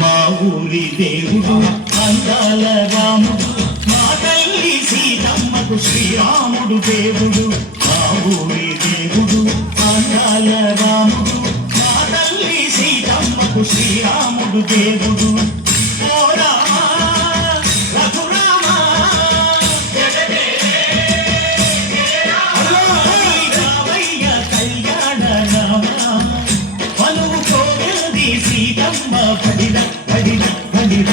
మా ఊరి దేవుడు అందాల రాముడు, మా తల్లి సీతమ్మకు శ్రీరాముడు దేవుడు. మా ఊరి దేవుడు అందాల రాముడు, మా తల్లి సీతమ్మకు శ్రీరాముడు దేవుడు. ఓ రామా రఘురామా రామయ్య కళ్యాణ రామా, పలువు కోరింది సీతమ్మ పడిన పడిన పడిన.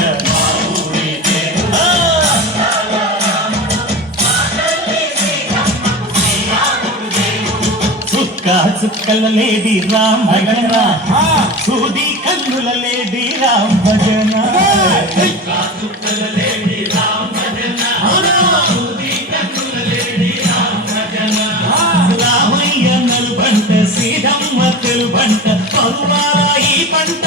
చుక్కల లేడి రామ్ భజన, సూది కన్నుల లేడి రామ్ భజన. చుక్కల లేడి రామ్ భజన, సూది కన్నుల లేడి రామ్ భజన. రామయ్య నలుబంట సీతమ్మ తెలుబంట, పరువారా ఈ పంట